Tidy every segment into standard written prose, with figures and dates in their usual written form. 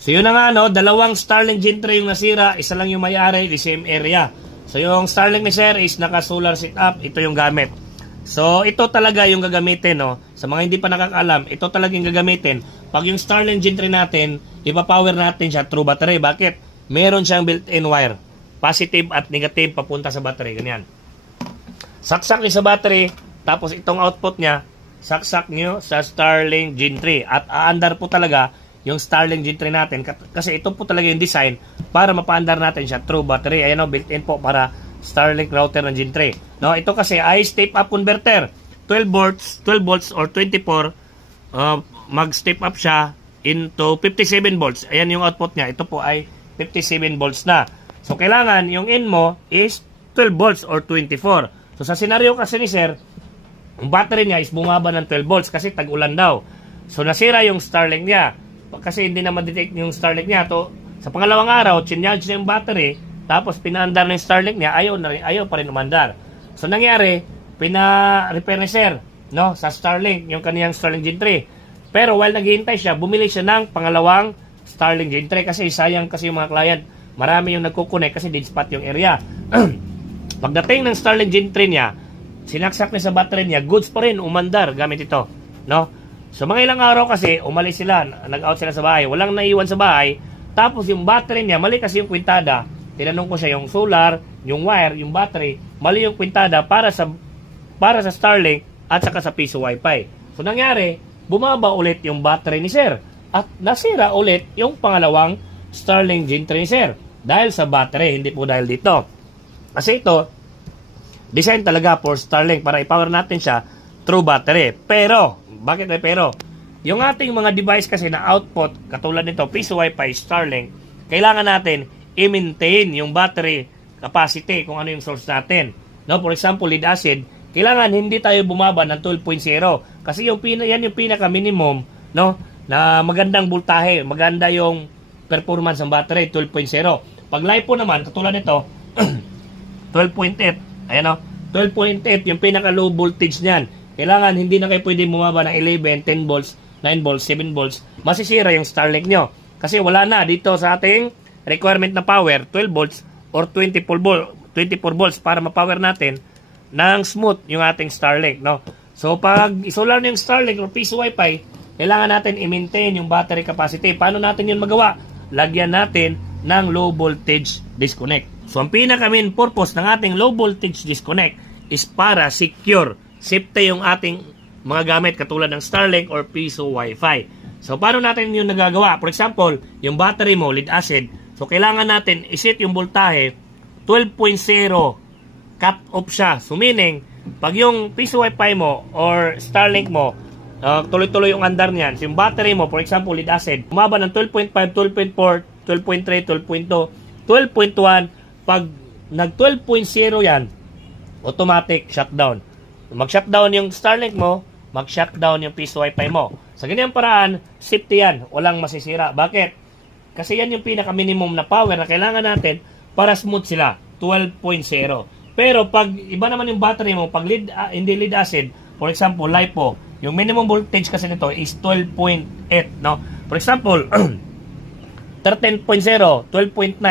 So yun na nga, no, dalawang Starlink Gen 3 yung nasira, isa lang yung may-ari, the same area. So yung Starlink ni Sir is naka-solar setup, ito yung gamit. So ito talaga yung gagamitin, no. Sa mga hindi pa nakakaalam, ito talaga yung gagamitin. Pag yung Starlink Gen 3 natin, ipapower natin siya through battery. Bakit? Meron siyang built-in wire. Positive at negative papunta sa battery, ganyan. Saksak niyo sa battery, tapos itong output niya, saksak niyo sa Starlink Gen 3. At aandar po talaga yung Starlink Gen 3 natin kasi ito po talaga yung design para mapaandar natin siya through battery. Ayan o, built-in po para Starlink router ng Gen 3. No, ito kasi ay step up converter. 12 volts or 24 mag-step up siya into 57 volts. Ayan yung output niya. Ito po ay 57 volts na. So kailangan yung in mo is 12 volts or 24. So sa senaryo kasi ni Sir, yung battery niya is bumaba ng 12 volts kasi tag-ulan daw. So nasira yung Starlink niya. Kasi hindi na ma-detect yung Starlink niya. To, sa pangalawang araw, chinyarge na yung battery, tapos pinaandar na yung Starlink niya, ayaw pa rin umandar. So nangyari, pina-repair ni Sir, no, sa Starlink, yung kaniyang Starlink Gen 3. Pero while naghihintay siya, bumili siya ng pangalawang Starlink Gen 3 kasi sayang kasi yung mga client, marami yung nagkukunek kasi dead spot yung area. Pagdating ng Starlink Gen 3 niya, sinaksak niya sa battery niya, goods pa rin umandar gamit ito, no? So mga ilang araw kasi, umalis sila, nag-out sila sa bahay, walang naiwan sa bahay, tapos yung battery niya, mali kasi yung kwintada. Tinanong ko siya yung solar, yung wire, yung battery, mali yung kwintada para sa Starlink at saka sa piso wifi. So nangyari, bumaba ulit yung battery ni Sir at nasira ulit yung pangalawang Starlink Gen 3 ni Sir dahil sa battery, hindi po dahil dito. Kasi ito, design talaga for Starlink para i-power natin siya through battery. Pero, bakit may pero? Yung ating mga device kasi na output, katulad nito, piso wifi, Starlink, kailangan natin i-maintain yung battery capacity kung ano yung source natin. No, for example, lead acid, kailangan hindi tayo bumaba ng 12.0 kasi yan yung pinaka minimum, no, na magandang voltahe, maganda yung performance ng battery, 12.0. Pag LiPo naman, katulad nito, 12.8, ayan o, 12.8 yung pinaka low voltage niyan. Kailangan hindi na kayo pwede bumaba ng 11, 10 volts, 9 volts, 7 volts. Masisira yung Starlink nyo. Kasi wala na dito sa ating requirement na power, 12 volts or 24 volts para ma-power natin ng smooth yung ating Starlink, no? So pag isolar nyo yung Starlink or piso wifi, kailangan natin i-maintain yung battery capacity. Paano natin yun magawa? Lagyan natin ng low voltage disconnect. So ang pinaka main purpose ng ating low voltage disconnect is para secure, safety yung ating mga gamit katulad ng Starlink or piso wifi. So paano natin yung nagagawa? For example, yung battery mo, lead acid. So kailangan natin iset yung voltahe 12.0, cut off siya. So meaning, pag yung piso wifi mo or Starlink mo, tuloy-tuloy yung andar niyan. So yung battery mo, for example, lead acid, umaba ng 12.5, 12.4, 12.3, 12.2, 12.1. Pag nag 12.0 yan, automatic shutdown. Mag-shutdown yung Starlink mo, mag-shutdown yung piso wifi mo. Sa ganyang paraan, safety yan. Walang masisira. Bakit? Kasi yan yung pinaka-minimum na power na kailangan natin para smooth sila. 12.0. Pero pag iba naman yung battery mo, pag hindi lead acid, for example, LiPo, yung minimum voltage kasi nito is 12.8. No? For example, 13.0, 12.9.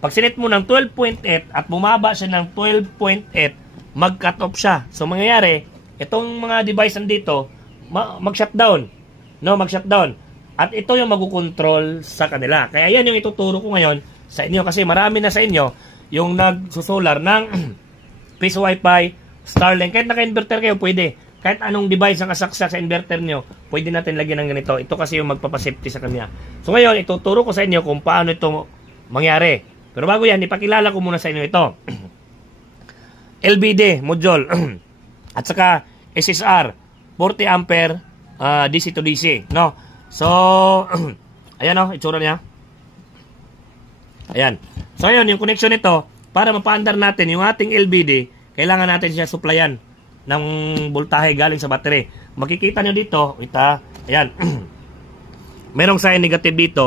Pag sinet mo ng 12.8 at bumaba siya ng 12.8, mag-cut off siya. So, mangyayari, itong mga device nandito, mag-shutdown. No, mag-shutdown. At ito yung mag-control sa kanila. Kaya yan yung ituturo ko ngayon sa inyo. Kasi marami na sa inyo yung nagsusolar ng piso wifi, Starlink. Kahit naka-inverter kayo, pwede. Kahit anong device ang kasaksak sa inverter nyo, pwede natin lagyan ng ganito. Ito kasi yung magpapasafety sa kanya. So, ngayon, ituturo ko sa inyo kung paano ito mangyari. Pero bago yan, ipakilala ko muna sa inyo ito. LBD module at saka SSR 40 ampere DC to DC, no? So ayan oh, itsura niya. Ayan. So ayun, yung connection nito para mapaandar natin yung ating LBD, kailangan natin siya supplyan ng voltahe galing sa battery. Makikita nyo dito, ayan. Merong sign negative dito,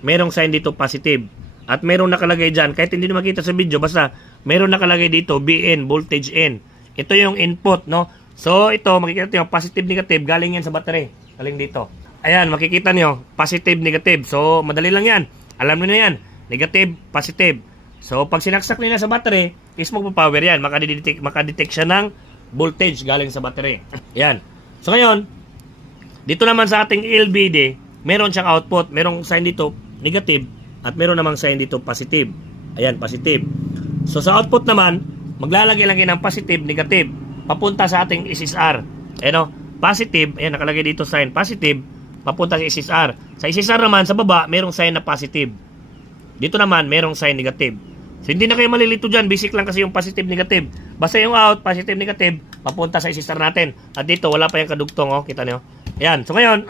merong sign dito positive. At merong nakalagay dyan, kahit hindi na makita sa video, basta merong nakalagay dito, BN, voltage N. Ito yung input, no? So, ito, makikita nyo, positive, negative, galing yan sa battery. Galing dito. Ayan, makikita nyo, positive, negative. So, madali lang yan. Alam nyo na yan. Negative, positive. So, pag sinaksak nyo na sa battery, is magpapower yan. Makadetect siya ng voltage galing sa battery. Ayan. So, ngayon, dito naman sa ating LBD, meron siyang output. Merong sign dito, negative. At meron namang sign dito, positive. Ayan, positive. So, sa output naman, maglalagay lang yan ng positive, negative. Papunta sa ating SSR. Ayan o, positive. Ayan, nakalagay dito sign, positive. Papunta sa SSR. Sa SSR naman, sa baba, merong sign na positive. Dito naman, merong sign negative. So, hindi na kayo malilito dyan. Basic lang kasi yung positive, negative. Basta yung out, positive, negative, papunta sa SSR natin. At dito, wala pa yung kadugtong. Oh. Kita nyo? Ayan. So, ngayon,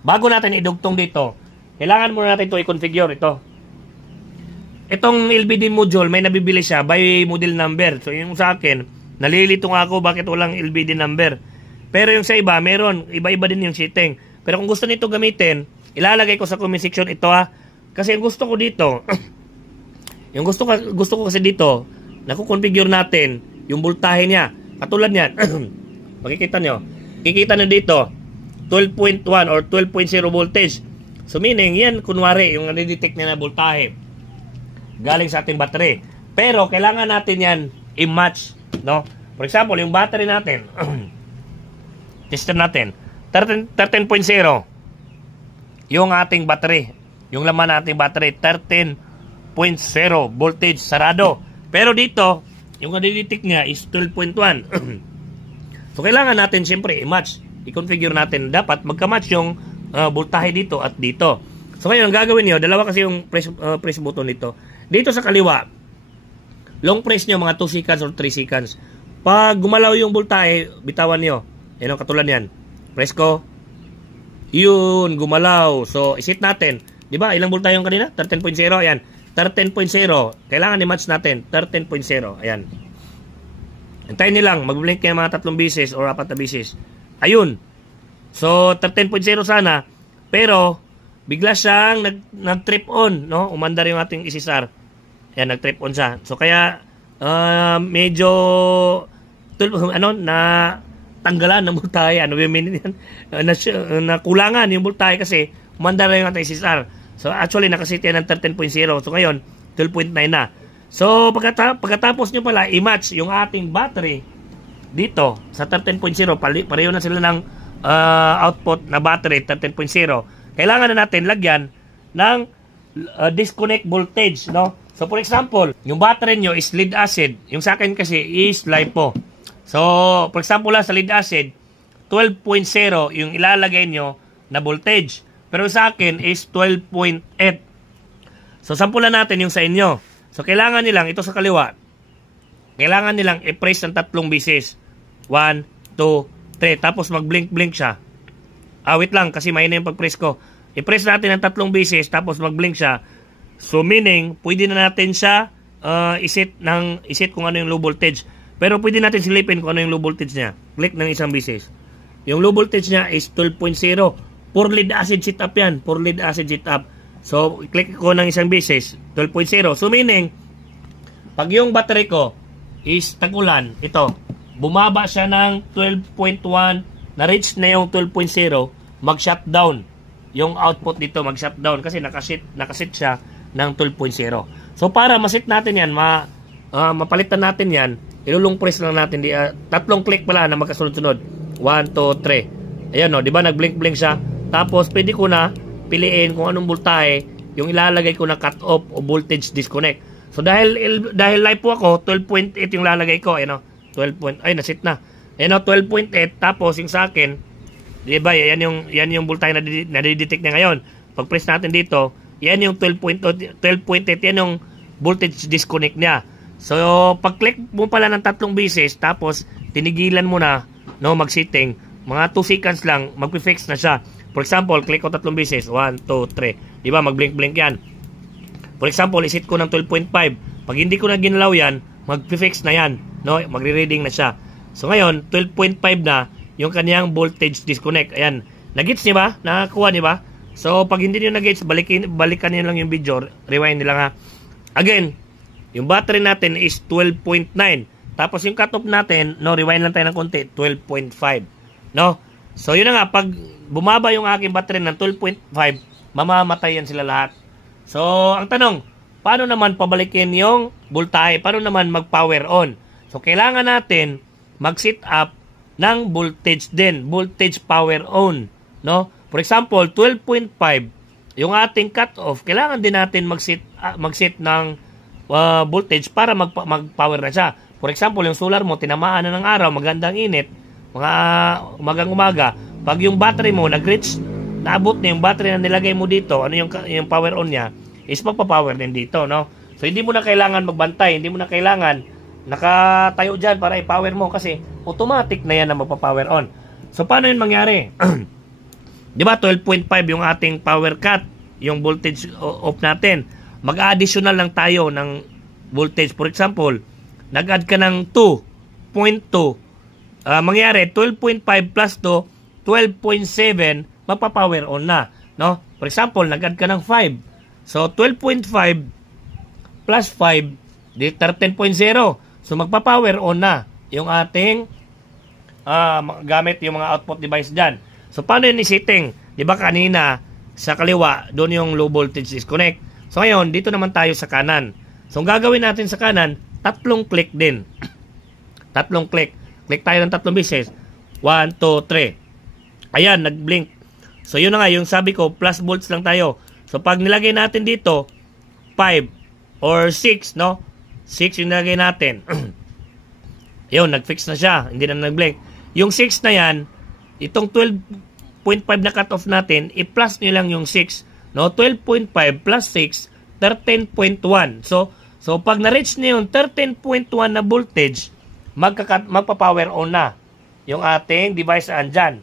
bago natin idugtong dito, kailangan muna natin ito i-configure. Itong LBD module, may nabibili siya by model number. So, yung sa akin, nalilito nga ako bakit walang LBD number. Pero yung sa iba, meron. Iba-iba din yung setting. Pero kung gusto nito gamitin, ilalagay ko sa comment section ito ha. Kasi yung gusto ko dito, yung gusto ko kasi dito, nakukonfigure natin yung voltahe niya. Katulad niyan. Makikita nyo. Kikita nyo dito, 12.1 or 12.0 voltage. So meaning, yan kunwari, yung nade-detect niya na voltahe. Galing sa ating battery. Pero kailangan natin yan i-match. No? For example, yung battery natin, tester natin, 13.0 yung ating battery. Yung laman nating battery, 13.0 voltage, sarado. Pero dito, yung nade-detect niya is 12.1. So, kailangan natin siyempre i-match. I-configure natin. Dapat magka-match yung voltahe dito at dito. So, ngayon, ang gagawin nyo, dalawa kasi yung press button nito. Dito sa kaliwa, long press nyo, mga 2 seconds or 3 seconds. Pag gumalaw yung voltahe, bitawan nyo. Yan ang katulad yan. Press ko. Yun, gumalaw. So, isit natin. Diba? Ilang voltahe yung kanina? 13.0. Ayan. 13.0. Kailangan i-match natin. 13.0. Ayan. Antayin nilang. Mag-blink kayo mga 3 bisis or 4 na bisis. Ayun. So, 13.0 sana. Pero, bigla siyang nag-trip on. No? Umandar yung ating SSR. Ayan, nag-trip on siya. So, kaya, medyo, tanggalan ng voltahe. Ano ba yan? Nakulangan yung voltahe kasi umandar na yung ating SSR. So, actually, nakasit yan ng 13.0. So, ngayon, 12.9 na. So, pagkatapos nyo pala, i-match yung ating battery dito sa 13.0. Pareho na sila ng output na battery, 13.0. Kailangan na natin lagyan ng disconnect voltage, no? So, for example, yung battery nyo is lead acid. Yung sa akin kasi is LiPo. So, for example lang sa lead acid, 12.0 yung ilalagay nyo na voltage. Pero sa akin is 12.8. So, sampulan natin yung sa inyo. So, kailangan nilang, ito sa kaliwa, kailangan nilang i-press ng 3 bisis. 1, 2, 3. Tapos mag-blink-blink siya. Wait lang, kasi mahina yung pag-press ko. I-press natin ng 3 bisis, tapos mag-blink siya. So, meaning, pwede na natin siya isit kung ano yung low voltage. Pero pwede natin silipin kung ano yung low voltage niya. Click ng isang bisis. Yung low voltage niya is 12.0. For lead acid setup yan. For lead acid setup. So, click ko ng isang bisis. 12.0. So, meaning, pag yung battery ko is tag-ulan, ito, bumaba siya ng 12.1, na-reach na yung 12.0, mag-shutdown. Yung output dito, mag-shutdown kasi nakasit siya ng 12.0. So, para masit natin yan, mapalitan natin yan, ilulong press lang natin. 3 click pala na magkasunod-sunod. 1, 2, 3. Ayan o, di ba nag-blink-blink siya? Tapos, pwede ko na piliin kung anong voltahe yung ilalagay ko na cut-off o voltage disconnect. So, dahil live po ako, 12.8 yung lalagay ko. Ayan o, 12. Ay, nasit na. Ayan o, 12.8. Tapos, yung sa akin, di ba, yan yung voltahe na nadidetect niya ngayon. Pag-press natin dito, yan yung 12.8. Yan yung voltage disconnect niya. So, pag-click mo pala ng 3 bisis, tapos, tinigilan mo na, no, mag-setting, mga 2 seconds lang, mag-fix na siya. For example, click ko 3 bisis, 1, 2, 3. Diba, mag-blink-blink yan. For example, isit ko ng 12.5. Pag hindi ko na ginalaw yan, mag-fix na yan. No, magre-reading na siya. So, ngayon, 12.5 na yung kanyang voltage disconnect. Ayan. Nagets niyo ba? Nakakuha niyo ba? So, pag hindi niyo nagets, balikan niyo lang yung video. Rewind nila nga. Again, yung battery natin is 12.9. Tapos yung cutoff natin, no, rewind lang tayo ng konti, 12.5. No? So, yun na nga, pag bumaba yung aking battery ng 12.5, mamamatay yan sila lahat. So, ang tanong, paano naman pabalikin yung voltahe? Paano naman mag-power on? So, kailangan natin mag-set up ng voltage din, voltage power on, no? For example, 12.5, yung ating cut-off, kailangan din natin mag-set ng voltage para mag-power na siya. For example, yung solar mo, tinamaan na ng araw, magandang init, mga umagang-umaga, pag yung battery mo nag-reach, naabot na yung battery na nilagay mo dito, ano yung power on niya, is magpa-power din dito, no? So, hindi mo na kailangan magbantay, hindi mo na kailangan nakatayo dyan para i-power mo kasi automatic na yan na magpa-power on. So, paano yun mangyari? Di ba, 12.5 yung ating power cut, yung voltage off natin. Mag-additional lang tayo ng voltage. For example, nag-add ka ng 2.2. Mangyari, 12.5 plus 2, 12.7, magpa-power on na. No? For example, nag-add ka ng 5. So, 12.5 plus 5, di 13.0. So, magpa-power on na yung ating gamit yung mga output device dyan. So, paano yun i-setting? Di ba kanina, sa kaliwa, doon yung low voltage disconnect. So, ngayon, dito naman tayo sa kanan. So, ang gagawin natin sa kanan, tatlong click din. Tatlong click. Click tayo ng 3 beses. 1, 2, 3. Ayan, nag-blink. So, yun na nga, yung sabi ko, plus volts lang tayo. So, pag nilagay natin dito, 5 or 6, no? 6 yung nilagay natin. Yun, nag-fix na siya. Hindi na nag-blink. Yung 6 na yan, itong 12.5 na cut-off natin, i-plus nyo lang yung 6. No? 12.5 plus 6, 13.1. So pag na-reach na yung 13.1 na voltage, magpa-power on na yung ating device andyan.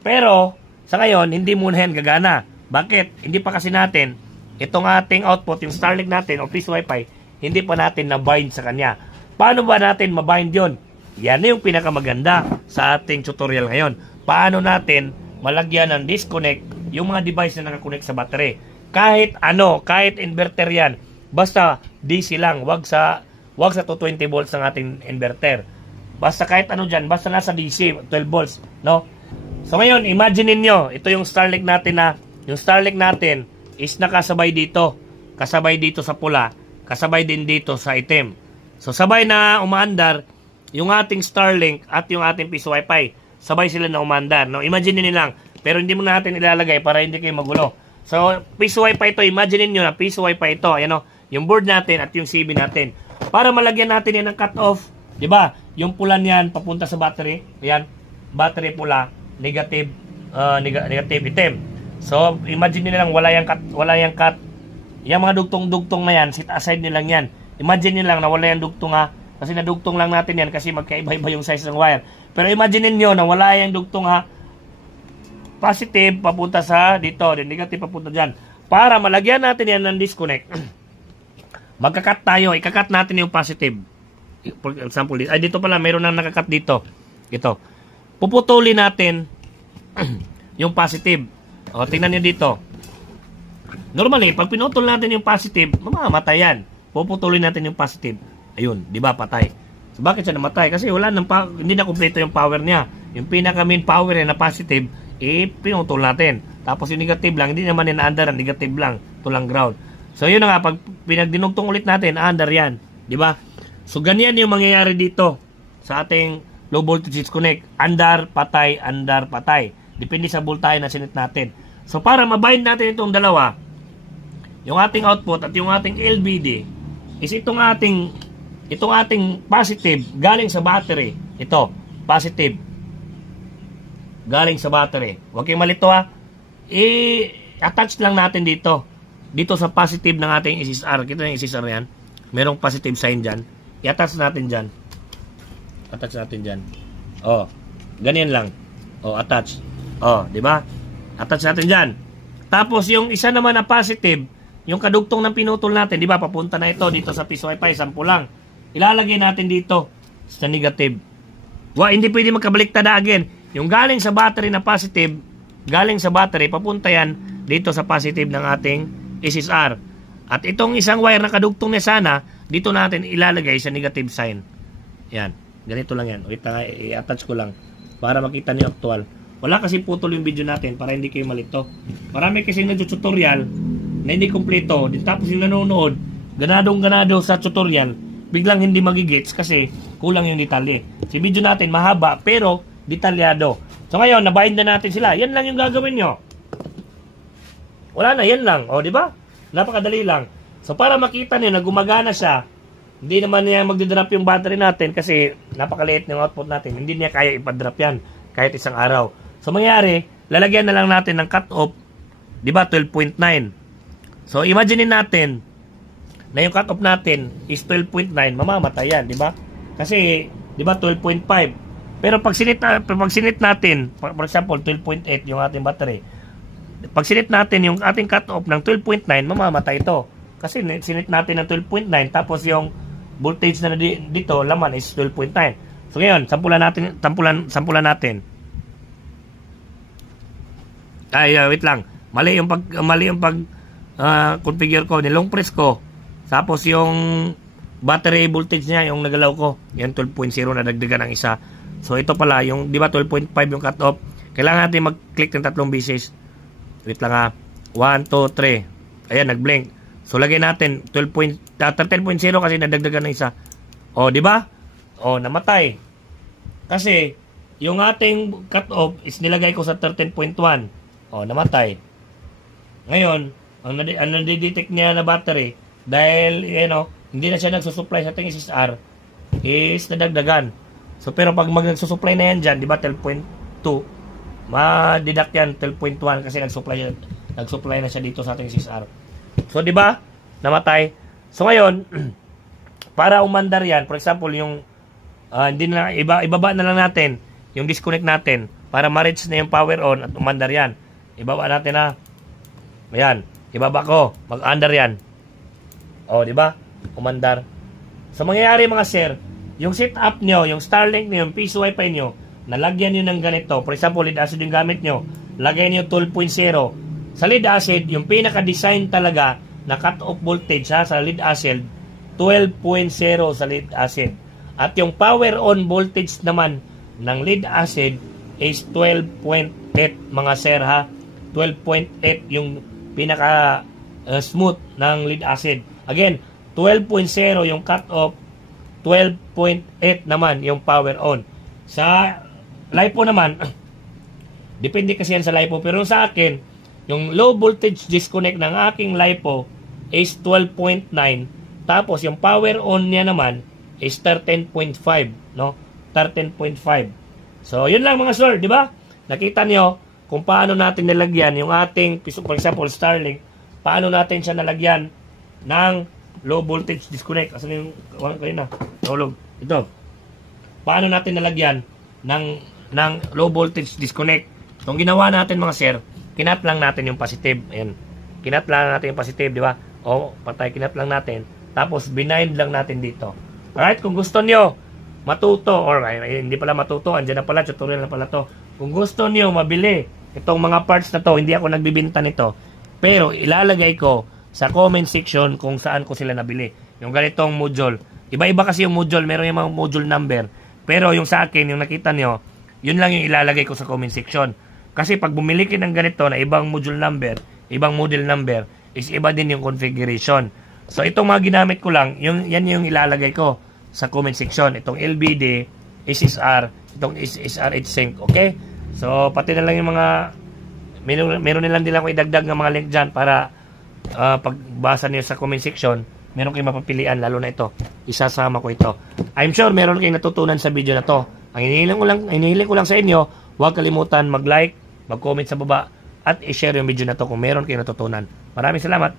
Pero, sa ngayon, hindi muna yan gagana. Bakit? Hindi pa kasi natin, itong ating output, yung Starlink natin, o Peace Wi-Fi, hindi pa natin na-bind sa kanya. Paano ba natin ma-bind yun? Yan na yung pinakamaganda sa ating tutorial ngayon. Paano natin malagyan ng disconnect yung mga device na nakakonect sa battery. Kahit ano, kahit inverter yan, basta DC lang, wag sa 220 volts ng ating inverter. Basta kahit ano dyan, basta nasa DC, 12 volts, no? So ngayon, imagine niyo, ito yung Starlink natin na, yung Starlink natin is nakasabay dito. Kasabay dito sa pula, kasabay din dito sa itim. So sabay na umaandar yung ating Starlink at yung ating Peace Wi-Fi. Sabay sila na umaandar, no? Imagine niyo lang, pero hindi mo natin ilalagay para hindi kayo magulo. So Peace Wi-Fi ito, imagine niyo na Peace Wi-Fi ito, ayan o, yung board natin at yung CB natin. Para malagyan natin yan ng cut-off, di ba? Yung pula niyan papunta sa battery, ayan, battery pula, negative itim. So imagine niyo lang wala yang cut. Yung mga dugtong-dugtong na yan, set aside nyo lang yan. Imagine nyo lang na wala yung dugtong ha. Kasi nadugtong lang natin yan kasi magkaiba-iba yung size ng wire. Pero imagine nyo na wala yung dugtong ha. Positive papunta sa dito, then negative papunta dyan. Para malagyan natin yan ng disconnect. Magkakat tayo, ikakat natin yung positive. For example, dito pala, mayroon nang nakakat dito. Ito. Puputulin natin yung positive. O, tingnan nyo dito. Normally, pag pinutol natin yung positive, mamamatay yan. Puputulin natin yung positive. Ayun, di ba, patay. So, bakit siya namatay? Kasi wala hindi na kumpleto yung power niya. Yung pinaka-main power niya na positive, pinutol natin. Tapos yung negative lang, hindi naman yan na-under, negative lang. Ito lang ground. So, yun na nga, pag pinagdinugtong ulit natin, under yan. Di ba? So, ganyan yung mangyayari dito sa ating low voltage disconnect. Under, patay. Depende sa voltahe na sinit natin. So, para mabind natin itong dalawa, yung ating output at yung ating LVD is itong ating positive galing sa battery. Ito, positive galing sa battery. Huwag kayong malito ha. I-attach lang natin dito. Dito sa positive ng ating SSR. Kita yung SSR yan. Merong positive sign dyan. I-attach natin dyan. Attach natin dyan. Oh, ganyan lang. Oh, attach. Oh, di ba? Attach natin dyan. Tapos yung isa naman na positive, yung kadugtong ng pinutol natin, di ba, papunta na ito dito sa Peace Wi-Fi, 10 lang. Ilalagay natin dito sa negative. Hindi pwede magkabaliktad na again. Yung galing sa battery na positive, galing sa battery, papunta yan dito sa positive ng ating SSR. At itong isang wire na kadugtong na sana, dito natin ilalagay sa negative sign. Yan. Ganito lang yan. Wait, i-attach ko lang para makita niyo actual. Wala kasi putol yung video natin para hindi kayo malito. Marami kasi nag-tutorial na hindi kompleto. Tapos yung nanonood, ganadong-ganado sa tutorial, biglang hindi magigets kasi kulang yung detalye. Si video natin mahaba pero detalyado. So ngayon, nabind na natin sila. Yan lang yung gagawin nyo. Wala na, yan lang. O, di ba? Napakadali lang. So para makita niyo na gumagana siya, hindi naman niya magdidrop yung battery natin kasi napakaliit ng output natin. Hindi niya kaya ipadrop yan kahit isang araw. So mangyari, lalagyan na lang natin ng cut-off, di ba, 12.9. So imagine natin na yung cut-off natin is 12.9, mamamatay yan, di ba? Kasi, di ba, 12.5. Pero pag sinit natin, for example, 12.8 yung ating battery. Pag sinit natin yung ating cut-off ng 12.9, mamamatay ito. Kasi sinit natin ng 12.9 tapos yung voltage na dito laman is 12.9. So ngayon, sampulan natin. Wait lang. Mali yung pag configure ko, nilong press ko. Tapos yung battery voltage niya yung nagalaw ko, yung 12.0 na dagdagan ng isa. So ito pala yung di ba 12.5 yung cut off. Kailangan natin mag-click ng 3 beses. Wait lang 1, 2, 3. Ayan, nag-blink. So lagay natin 13.0 kasi nadagdagan ng isa. O, di ba? O, namatay. Kasi yung ating cut-off is nilagay ko sa 13.1. O, namatay. Ngayon, ang nade-detect niya na battery dahil hindi na siya nagsusupply sa ating SSR is nadagdagan. So pero pag nagsusupply na yan dyan, di ba 12.2, ma-deduct yan 12.1 kasi nagsupply na siya dito sa ating SSR. So, di ba? Namatay. So, ngayon, para umandar yan, for example, yung ibaba na lang natin yung disconnect natin para ma-reach na yung power on at umandar yan. Ibaba natin na. Ayan. Ibaba ko. Mag-under yan. O, di ba? Umandar. So, mangyayari mga sir, yung setup nyo, yung Starlink nyo, yung piso wifi nyo, nalagyan nyo ng ganito. For example, lead acid yung gamit nyo. Lagay nyo 12.0. Sa lead acid, yung pinaka-design talaga na cut-off voltage sa lead acid, 12.0 sa lead acid. At yung power on voltage naman ng lead acid is 12.8 mga sir ha. 12.8 yung pinaka-smooth ng lead acid. Again, 12.0 yung cut-off, 12.8 naman yung power on. Sa LiPo naman, depende kasi yan sa LiPo. Pero sa akin, yung low voltage disconnect ng aking LiPo is 12.9. Tapos yung power on niya naman is 13.5, no? 13.5. So, yun lang mga sir, di ba? Nakita niyo kung paano natin nalagyan yung ating, for example, Starlink, paano natin siya nalagyan ng low voltage disconnect. Asan yung kayo na? Tulog. Ito. Paano natin nalagyan ng low voltage disconnect? Itong ginawa natin mga sir, kinat lang natin yung positive. Ayan. Kinat lang natin yung positive, di ba? O, patay, kinat lang natin. Tapos, binind lang natin dito. Alright, kung gusto nyo matuto, or hindi pala matuto, andyan na pala, tutorial na pala to. Kung gusto nyo mabili itong mga parts na to, hindi ako nagbibinta nito. Pero, ilalagay ko sa comment section kung saan ko sila nabili. Yung ganitong module. Iba-iba kasi yung module, meron yung mga module number. Pero, yung sa akin, yung nakita nyo, yun lang yung ilalagay ko sa comment section. Kasi pag bumili kayo ng ganito na ibang module number, ibang model number, is iba din yung configuration. So itong mga ginamit ko lang, yan yung ilalagay ko sa comment section. Itong LBD, SSR, itong SSR H-Sync, okay? So pati na lang yung mga, meron nilang ko idagdag ng mga link dyan para pagbasa niyo sa comment section, meron kayong mapapilian, lalo na ito. Isasama ko ito. I'm sure meron kayong natutunan sa video na to. Ang hinihiling ko lang sa inyo, huwag kalimutan mag-like, mag-comment sa baba, at i-share yung video na to kung meron kayong natutunan. Maraming salamat!